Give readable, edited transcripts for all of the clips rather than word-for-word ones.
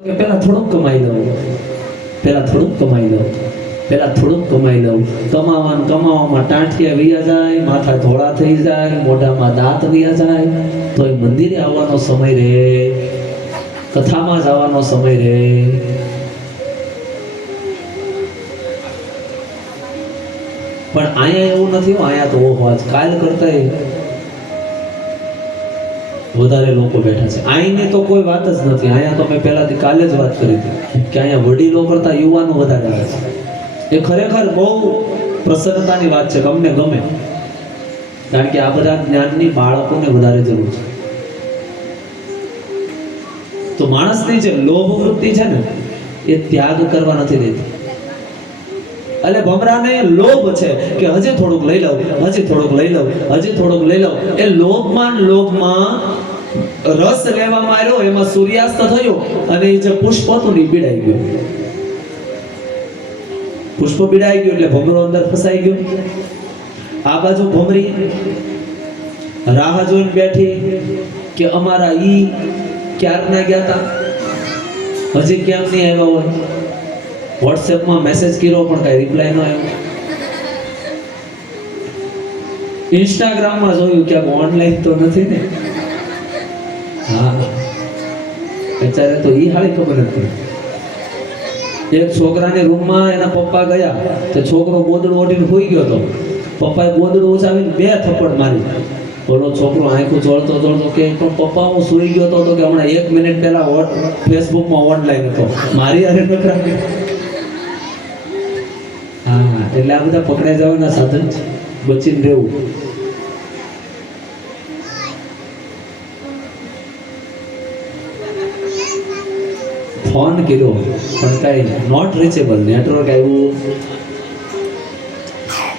કે પેલા થોડુંક કમાઈ લઉં, પેલા થોડુંક કમાઈ લઉં, પેલા થોડુંક કમાઈ લઉં. કમાવામાં ટાંટિયા વૈયા જાય, માથા ધોળા થઈ જાય, મોઢામાં દાંત વૈયા જાય, તો એ મંદિરે આવવાનો સમય રહે, કથામાં જવાનો સમય રહે. પણ અહીંયા એવું નથી. અહીંયા તો ઓહો આજ કાલ કરતા વધારે લોકો બેઠા છે. અહીંની તો કોઈ વાત જ નથી. અહીંયા તો મેં પહેલાથી કાલે જ વાત કરી હતી કે અહીંયા વડીલો કરતા યુવાનો વધારે આવે છે. એ ખરેખર બહુ પ્રસન્નતાની વાત છે કે અમને ગમે, કારણ કે આ બધા જ્ઞાનની બાળકોને વધારે જરૂર છે. તો માણસની જે લોભ વૃત્તિ છે ને એ ત્યાગ કરવા નથી દેતી. એટલે ભમરાને લોભ છે કે હજી થોડુંક લઈ લઉં, હજી થોડુંક લઈ લઉં, હજી થોડુંક લઈ લઉં. એ લોભમાં રસ લેવામાં આવ્યો, એમાં સૂર્યાસ્ત થયો અને એ જે પુષ્પ હતું ને બીડાઈ ગયું. પુષ્પ બીડાઈ ગયું એટલે ભમરો અંદર ફસાઈ ગયો. આ બાજુ ભમરી રાહ જોઈને બેઠી કે અમારા ઈ ક્યારના ગયા હતા, હજી કેમ નહીં આવ્યા હોય. વોટ્સએપમાં મેસેજ કર્યો પણ કઈ રિપ્લાય ન આવ્યો. ઇન્સ્ટાગ્રામમાં જોયું કે ઓનલાઈન તો નથી ને. હા, અત્યારે તો ઈ હાળી ખબર નથી. એક છોકરાની રૂમમાં એના પપ્પા ગયા તો છોકરો ગોદડું ઓઢીને સૂઈ ગયો હતો. પપ્પાએ ગોદડું ઉછાવીને 2 થપ્પડ મારી. બોલો છોકરો આંખું ચોળતો કે પણ પપ્પા હું સૂઈ ગયો હતો કે હમણાં 1 મિનિટ પહેલા ફેસબુકમાં ઓનલાઈન હતો. મારી અરે નકરા. હા, એટલે આ બધા પકડાઈ જવાના સાધન છે, બચીને રહેવું. ફોન કર્યો પણ કઈ નોટ રીચેબલ, નેટવર્ક આવ્યું.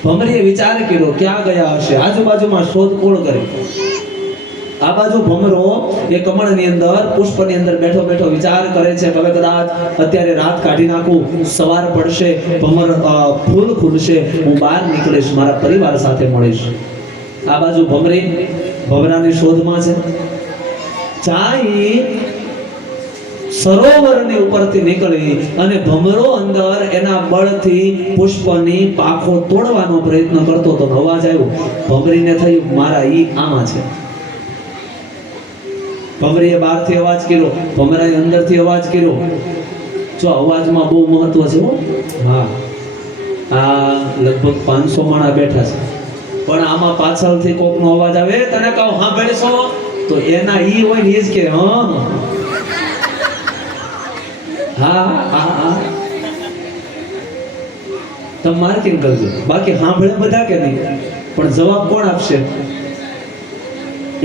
ભમરીએ વિચાર કર્યો ક્યાં ગયા હશે, આજુબાજુમાં શોધખોળ કરી. આ બાજુ ભમરો એ કમળની અંદર, પુષ્પની અંદર બેઠો બેઠો વિચાર કરે છે કે હવે કદાચ અત્યારે રાત કાઢી નાખું, સવાર પડશે, ફૂલ ખુલશે, હું બહાર નીકળીશ, મારા પરિવાર સાથે મળીશ. આ બાજુ ભમરી ભમરાની શોધમાં છે. ચાઈ સરોવરની ઉપરથી નીકળી અને ભમરો અંદર એના બળથી પુષ્પની પાંખો તોડવાનો પ્રયત્ન કરતો હતો. અવાજ આવ્યો. ભમરીને થયું મારા ઈ આમાં છે. ભમરીએ બહારથી અવાજ કર્યો, ભમરાએ અંદરથી અવાજ કર્યો. જો અવાજમાં બહુ મહત્વ છે. હા, આ લગભગ 500 માણસ બેઠા છે, પણ આમાં પાછળથી કોકનો અવાજ આવે, તને કહું સાંભળશો, તો એના ઈ હોય ને એ જ કે હા હા હા હા. તમે માર્કિંગ કરજો. બાકી સાંભળે બધા કે નહીં, પણ જવાબ કોણ આપશે?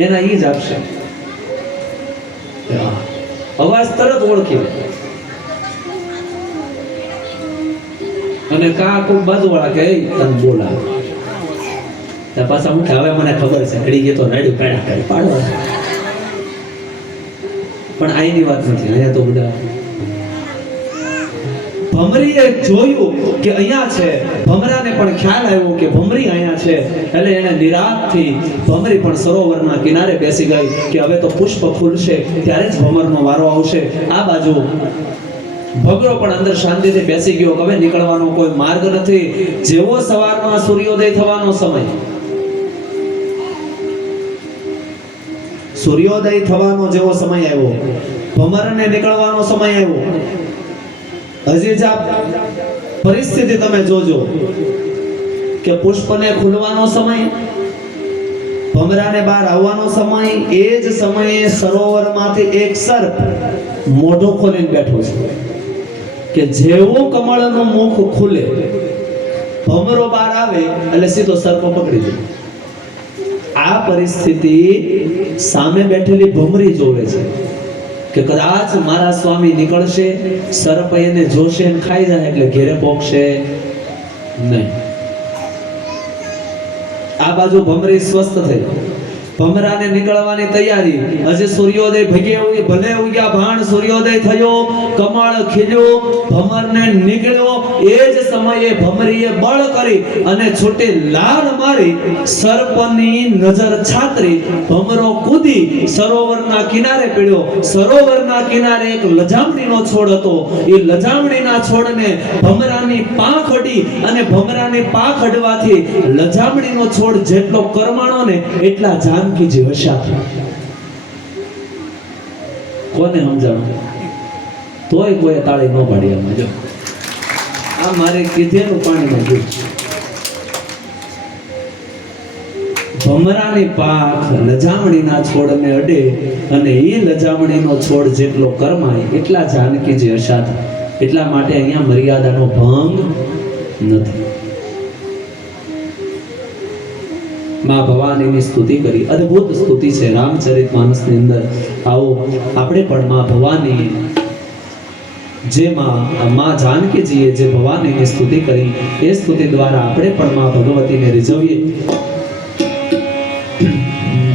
એના ઈ જ આપશે. અવાજ તરત ઓળખી લે. અને કા કોઈ બાજુવાળા કે તને બોલા, ત્યાં પાછા હું હવે મને ખબર છે ઘડી ગયો તો રાડ્યું પેડા કરી પાડવા. પણ અહીંની વાત નથી. અહીંયા તો બધા ભમરીએ જોયું કે અહીંયા છે. ભમરાને પણ ખ્યાલ આવ્યો કે ભમરી અહીંયા છે. એટલે એને નિરાંતથી ભમરી પણ સરોવરના કિનારે બેસી ગઈ કે હવે તો પુષ્પ ખુલશે ત્યારે જ ભમરનો વારો આવશે. આ બાજુ ભમરો પણ અંદર શાંતિથી બેસી ગયો. હવે નીકળવાનો કોઈ માર્ગ નથી. જેવો સવારમાં સૂર્યોદય થવાનો સમય, સૂર્યોદય થવાનો જેવો સમય આવ્યો, ભમરને નીકળવાનો સમય આવ્યો. હજી જ આ પરિસ્થિતિ તમે જોજો કે પુષ્પને ખુલવાનો સમય, ભમરાને બહાર આવવાનો સમય. એ જ સમયે સરોવરમાંથી એક સર્પ મોઢું ખોલીને બેઠો છે કે જેવું કમળનું મુખ ખુલે, ભમરો બહાર આવે એટલે સીધો સર્પ પકડી દે. આ પરિસ્થિતિ સામે બેઠેલી ભમરી જોવે છે કે કદાચ મારા સ્વામી નીકળશે, સર્પ એને જોશે અને ખાઈ જાય એટલે ઘેરે પોકશે નહીં. આ બાજુ ભમરી સ્વસ્થ થઈ ભમરાને નીકળવાની તૈયારી. હજી સૂર્યોદય ભલે ઉગ્યા ભાણ સૂર્યોદય થયો, કમળ ખીલ્યો, ભમરને નીકળ્યો. એ જ સમયે ભમરીએ બળ કરી અને છૂટી લાલ મારી સર્પની નજર છાતરી ભમરો કૂદી સરોવરના કિનારે પડ્યો. સરોવરના કિનારે એક લજામણીનો છોડ હતો. એ લજામણીના છોડને ભમરાની પાંખ અડી અને ભમરાની પાંખ અડવાથી લજામણીનો છોડ જેટલો કરમાણો ને એટલા જાનકીજી વસ્યા. કોને સમજાણું? તોય કોઈ તાળી ન પાડી. આમાં જો આ મારે કીધેલું પાણીમાં ગયું. ભમરાની પાંખ લજામણીના છોડને અડે અને એ લજામણીનો છોડ જેટલો કરમાય એટલા જાનકીજી હસાત. એટલા માટે અહીંયા મર્યાદાનો ભંગ નથી. માં ભવાનીની સ્તુતિ કરી, અદ્ભુત સ્તુતિ છે રામચરિતમાનસની અંદર. આવો આપણે પણ માં ભવાની જેમાં માં જાનકીજીએ જે ભવાનીની સ્તુતિ કરી એ સ્તુતિ દ્વારા આપણે પણ માં ભગવતીને રીઝવીએ.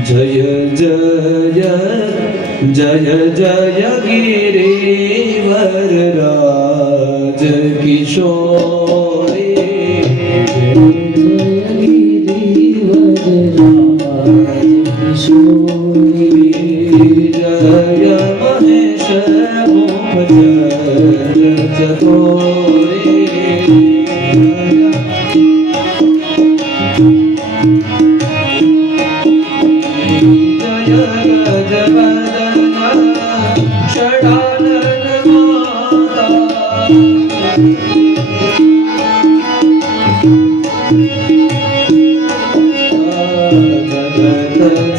જય જય જય જય ગિરિવર રાજ કિશોરી, જય મહેશ મુખ ચતોરી, જય ગજવદન ષડાનન માતા, જગત